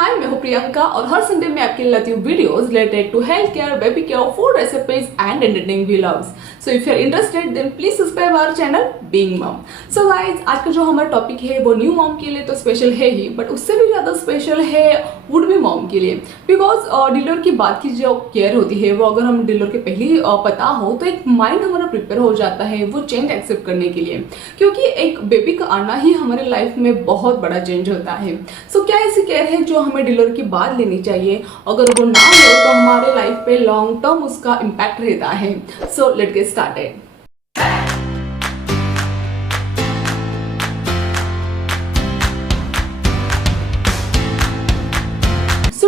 हाय, मैं हूँ प्रियंका और हर संडे में आपके लिए लाती हूँ videos related to health care, baby care, food recipes and entertaining vlogs. So if you are interested then please subscribe our channel Being Mom. So guys, आज का जो हमारा टॉपिक है वो न्यू मॉम के लिए तो स्पेशल है ही, बट उससे भी ज्यादा स्पेशल है वुड बी मॉम के लिए। बिकॉज डिलीवर की बात की जो केयर होती है वो अगर हम डिलीवर के पहले ही पता हो तो एक माइंड हमारा प्रिपेयर हो जाता है वो चेंज एक्सेप्ट करने के लिए, क्योंकि एक बेबी का आना ही हमारे लाइफ में बहुत बड़ा चेंज होता है। सो क्या ऐसी केयर है जो हमें डिलीवर के बाद लेनी चाहिए? अगर वो ना हो तो हमारे लाइफ पे लॉन्ग टर्म उसका इम्पैक्ट रहता है। So let's get started.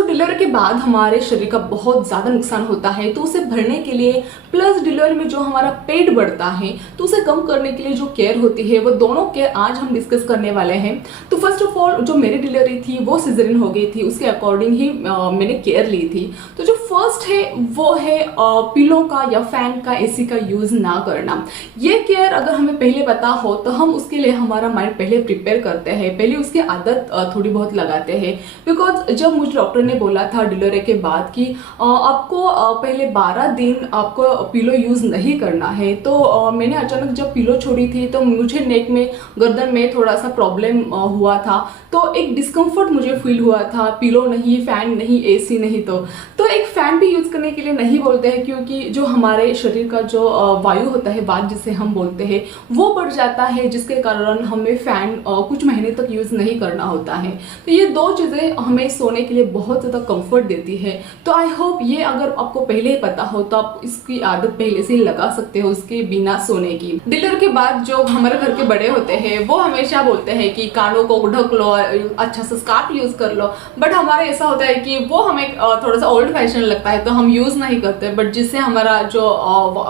Delivery के बाद हमारे शरीर का बहुत ज़्यादा नुकसान होता है, तो उसे भरने के लिए प्लस डिलीवरी में जो हमारा पेट बढ़ता है तो उसे कम करने के लिए जो केयर होती है वो दोनों केयर आज हम डिस्कस करने वाले हैं। तो फर्स्ट ऑफ ऑल जो मेरी डिलीवरी थी वो सिजेरियन हो गई थी, उसके अकॉर्डिंग ही मैंने केयर ली थी। तो जो फर्स्ट है वो है पिलो का या फैन का, एसी का यूज़ ना करना। ये केयर अगर हमें पहले पता हो तो हम उसके लिए हमारा माइंड पहले प्रिपेयर करते हैं, पहले उसकी आदत थोड़ी बहुत लगाते हैं। बिकॉज जब मुझे डॉक्टर ने बोला था डिलीवरी के बाद कि आपको पहले 12 दिन आपको पिलो यूज़ नहीं करना है, तो मैंने अचानक जब पिलो छोड़ी थी तो मुझे नेक में, गर्दन में थोड़ा सा प्रॉब्लम हुआ था। तो एक डिस्कम्फर्ट मुझे फील हुआ था, पिलो नहीं, फैन नहीं, एसी नहीं। तो एक फैन भी यूज़ करने के लिए नहीं बोलते हैं, क्योंकि जो हमारे शरीर का जो वायु होता है, वात जिसे हम बोलते हैं, वो बढ़ जाता है, जिसके कारण हमें फैन कुछ महीने तक यूज़ नहीं करना होता है। तो ये दो चीज़ें हमें सोने के लिए बहुत ज़्यादा कंफर्ट देती है। तो आई होप ये अगर आपको पहले ही पता हो तो आप इसकी आदत पहले से ही लगा सकते हो उसके बिना सोने की। डिलीवरी के बाद जो हमारे घर के बड़े होते हैं वो हमेशा बोलते हैं कि कानों को ढक लो, अच्छा सा स्कार्फ यूज कर लो, बट हमारा ऐसा होता है कि वो हमें थोड़ा सा ओल्ड फैशन लगता है तो हम यूज नहीं करते, बट जिससे हमारा जो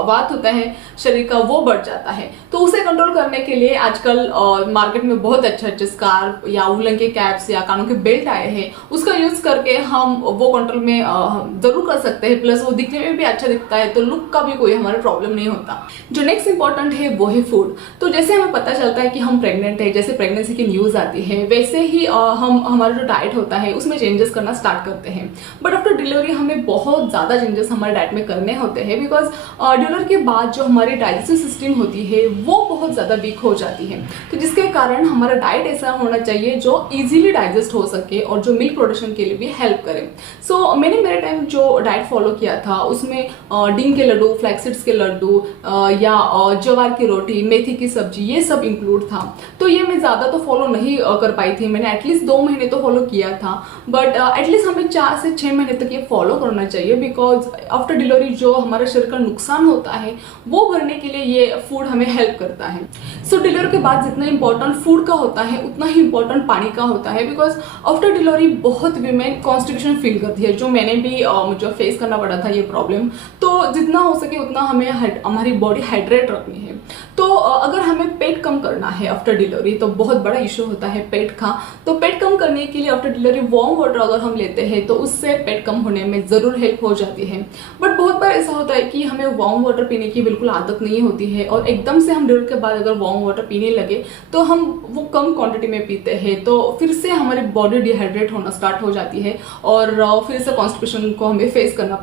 वात होता है शरीर का वो बढ़ जाता है। तो उसे कंट्रोल करने के लिए आजकल मार्केट में बहुत अच्छे अच्छे स्कार्फ या वूलन के कैप्स या कानों के बेल्ट आए हैं, उसका यूज करके हम वो कंट्रोल में जरूर कर सकते हैं। प्लस वो दिखने में भी अच्छा दिखता है, तो लुक का भी कोई हमारा प्रॉब्लम नहीं होता। जो नेक्स्ट इंपॉर्टेंट है वो है फूड। तो जैसे हमें पता चलता है कि हम प्रेग्नेंट है, जैसे प्रेगनेंसी की न्यूज आती है, वैसे ही हम हमारा जो डाइट होता है उसमें चेंजेस करना स्टार्ट करते हैं। बट आफ्टर डिलीवरी हमें बहुत ज़्यादा चेंजेस हमारे डाइट में करने होते हैं, बिकॉज डिलीवरी के बाद जो हमारी डाइजेस्टिव सिस्टम होती है वो बहुत ज़्यादा वीक हो जाती है। तो जिसके कारण हमारा डाइट ऐसा होना चाहिए जो इजीली डाइजेस्ट हो सके और जो मिल्क प्रोडक्शन के लिए भी हेल्प करे। सो मैंने मेरे टाइम जो डाइट फॉलो किया था उसमें डीम के लड्डू, फ्लैक्सीड्स के लड्डू या ज्वार की रोटी, मेथी की सब्जी, ये सब इंक्लूड था। तो ये मैं ज़्यादा तो फॉलो नहीं कर पाई थी, मैंने एटलीस्ट 2 महीने तो फॉलो किया था, बट एटलीस्ट हमें 4 से 6 महीने तक ये फॉलो करना चाहिए। बिकॉज आफ्टर डिलीवरी जो हमारे शरीर का नुकसान होता है वो भरने के लिए ये फूड हमें हेल्प करता है। सो डिलीवरी के बाद जितना इंपॉर्टेंट फूड का होता है उतना ही इंपॉर्टेंट पानी का होता है। बिकॉज आफ्टर डिलीवरी बहुत वीमेन कॉन्स्टिपेशन फील करती है, जो मैंने भी मुझे फेस करना पड़ा था ये प्रॉब्लम। तो जितना हो सके उतना हमें हमारी बॉडी हाइड्रेट रखनी है। तो अगर हमें पेट कम करना है आफ्टर डिलीवरी, तो बहुत बड़ा इशू होता है पेट का। तो पेट कम करने के लिए आफ्टर डिलीवरी वार्म वाटर अगर हम लेते हैं तो उससे पेट कम होने में ज़रूर हेल्प हो जाती है। बट बहुत बार ऐसा होता है कि हमें वार्म वाटर पीने की बिल्कुल आदत नहीं होती है, और एकदम से हम डिलीवरी के बाद अगर वार्म वाटर पीने लगे तो हम वो कम क्वांटिटी में पीते हैं, तो फिर से हमारी बॉडी डिहाइड्रेट होना स्टार्ट हो जाती है और फिर से कॉन्स्टिपेशन को हमें फेस करना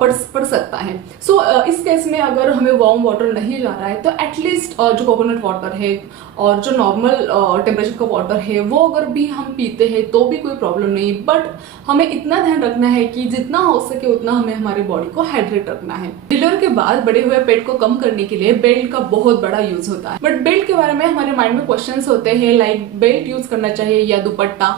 पड़ सकता है। सो इस केस में अगर हमें वार्म वाटर नहीं जा रहा है तो एटलीस्ट जो कोकोनट वाटर है और जो नॉर्मल टेम्परेचर का वाटर है वो अगर भी हम पीते हैं तो भी कोई प्रॉब्लम नहीं। बट हमें इतना ध्यान रखना है कि जितना हो सके उतना हमें हमारी बॉडी को हाइड्रेट रखना है। डिलीवरी के बाद बढ़े हुए पेट को कम करने के लिए बेल्ट का बहुत बड़ा यूज होता है। बट बेल्ट के बारे में हमारे माइंड में क्वेश्चंस होते हैं, लाइक बेल्ट यूज करना चाहिए या दुपट्टा,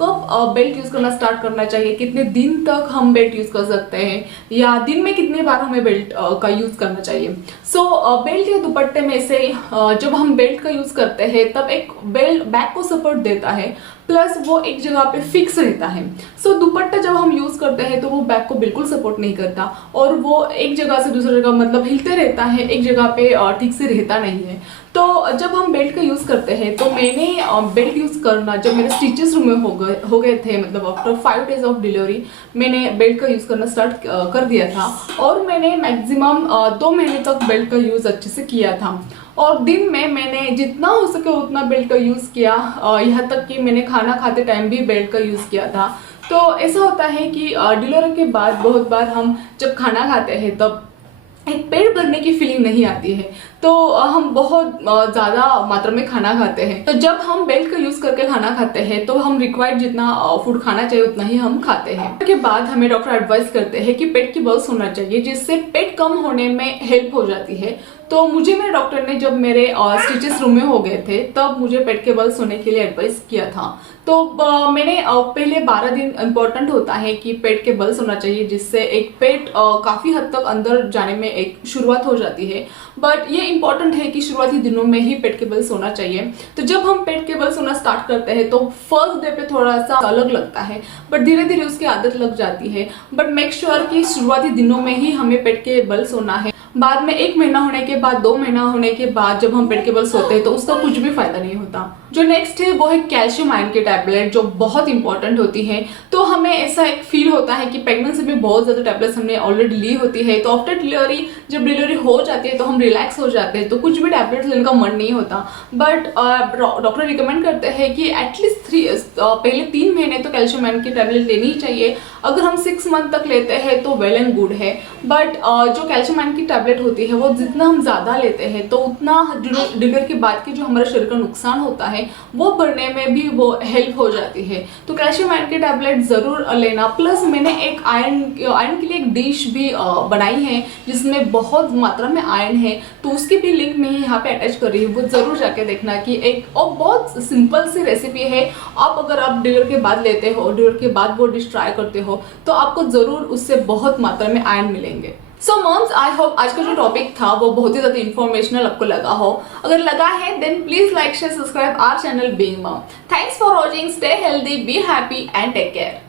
कब बेल्ट यूज करना स्टार्ट करना चाहिए, कितने दिन तक हम बेल्ट यूज कर सकते हैं, या दिन में कितने बार हमें बेल्ट का यूज करना चाहिए। सो बेल्ट या दुपट्टे में से जब हम बेल्ट का यूज करते हैं तब एक बेल्ट बैक को सपोर्ट देता है, प्लस वो एक जगह पे फिक्स रहता है। सो दुपट्टा जब हम यूज करते हैं तो वो बैक को बिल्कुल सपोर्ट नहीं करता और वो एक जगह से दूसरी जगह मतलब हिलते रहता है, एक जगह पे ठीक से रहता नहीं है। तो जब हम बेल्ट का यूज करते हैं तो मैंने बेल्ट यूज करना जब मेरे स्टिचेस रूम में हो गए थे, मतलब आफ्टर 5 days ऑफ डिलीवरी मैंने बेल्ट का यूज करना स्टार्ट कर दिया था, और मैंने मैक्सिमम 2 महीने तक बेल्ट का यूज अच्छे से किया था। और दिन में मैंने जितना हो सके उतना बेल्ट का यूज़ किया, यहाँ तक कि मैंने खाना खाते टाइम भी बेल्ट का यूज़ किया था। तो ऐसा होता है कि डिलीवरी के बाद बहुत बार हम जब खाना खाते हैं तब एक पेट भरने की फीलिंग नहीं आती है, तो हम बहुत ज़्यादा मात्रा में खाना खाते हैं। तो जब हम बेल्ट का यूज़ करके खाना खाते हैं तो हम रिक्वायर्ड जितना फूड खाना चाहिए उतना ही हम खाते हैं। उसके बाद हमें डॉक्टर एडवाइस करते हैं कि पेट की बल्स होना चाहिए, जिससे पेट कम होने में हेल्प हो जाती है। तो मुझे मेरे डॉक्टर ने जब मेरे स्टिचेस रूम में हो गए थे तब मुझे पेट के बल्स होने के लिए एडवाइस किया था। तो मैंने पहले 12 दिन इम्पोर्टेंट होता है कि पेट के बल्स होना चाहिए, जिससे एक पेट काफ़ी हद तक अंदर जाने में एक शुरुआत हो जाती है। बट ये इंपॉर्टेंट है कि शुरुआती दिनों में ही पेट के बल्स होना चाहिए। तो जब हम पेट के बल्स होना स्टार्ट करते हैं तो फर्स्ट डे पे थोड़ा सा अलग लगता है, बट धीरे धीरे उसकी आदत लग जाती है। बट मेक श्योर कि शुरुआती दिनों में ही हमें पेट के बल्स होना है। बाद में 1 महीना होने के बाद, 2 महीना होने के बाद जब हम पेट के बल्स होते हैं तो उसका कुछ भी फायदा नहीं होता। जो नेक्स्ट है वो है कैल्शियम आयरन की टैबलेट, जो बहुत इंपॉर्टेंट होती है। तो हमें ऐसा एक फील होता है कि प्रेगनेंसी में बहुत ज़्यादा टैबलेट्स हमने ऑलरेडी ली होती है, तो आफ्टर डिलीवरी जब डिलीवरी हो जाती है तो हम रिलैक्स हो जाते हैं, तो कुछ भी टैबलेट्स लेने का मन नहीं होता। बट डॉक्टर रिकमेंड करते हैं कि एटलीस्ट पहले 3 महीने तो कैल्शियम आयरन की टैबलेट लेनी ही चाहिए। अगर हम 6 मंथ तक लेते हैं तो वेल एंड गुड है। बट जो कैल्शियम आयरन की टैबलेट होती है वो जितना हम ज़्यादा लेते हैं तो उतना डिलीवरी के बाद की जो हमारे शरीर का नुकसान होता है वो बढ़ने में भी वो हेल्प हो जाती है। तो कैल्शियम आयरन की टैबलेट ज़रूर लेना। प्लस मैंने एक आयरन के लिए एक डिश भी बनाई है जिसमें बहुत मात्रा में आयरन है, तो उसकी भी लिंक मैं यहाँ पे अटैच कर रही हूँ, वो ज़रूर जाके देखना। कि एक और बहुत सिंपल सी रेसिपी है, अगर आप डिलीवरी के बाद लेते हो, डिलीवरी के बाद वो डिश ट्राई करते हो तो आपको ज़रूर उससे बहुत मात्रा में आयरन मिलेंगे। सो मॉम्स, आई होप आज का जो टॉपिक था वो बहुत ही ज़्यादा इन्फॉर्मेशनल आपको लगा हो। अगर लगा है then please like share subscribe our channel Being Mom. Thanks for watching, stay healthy, be happy and take care.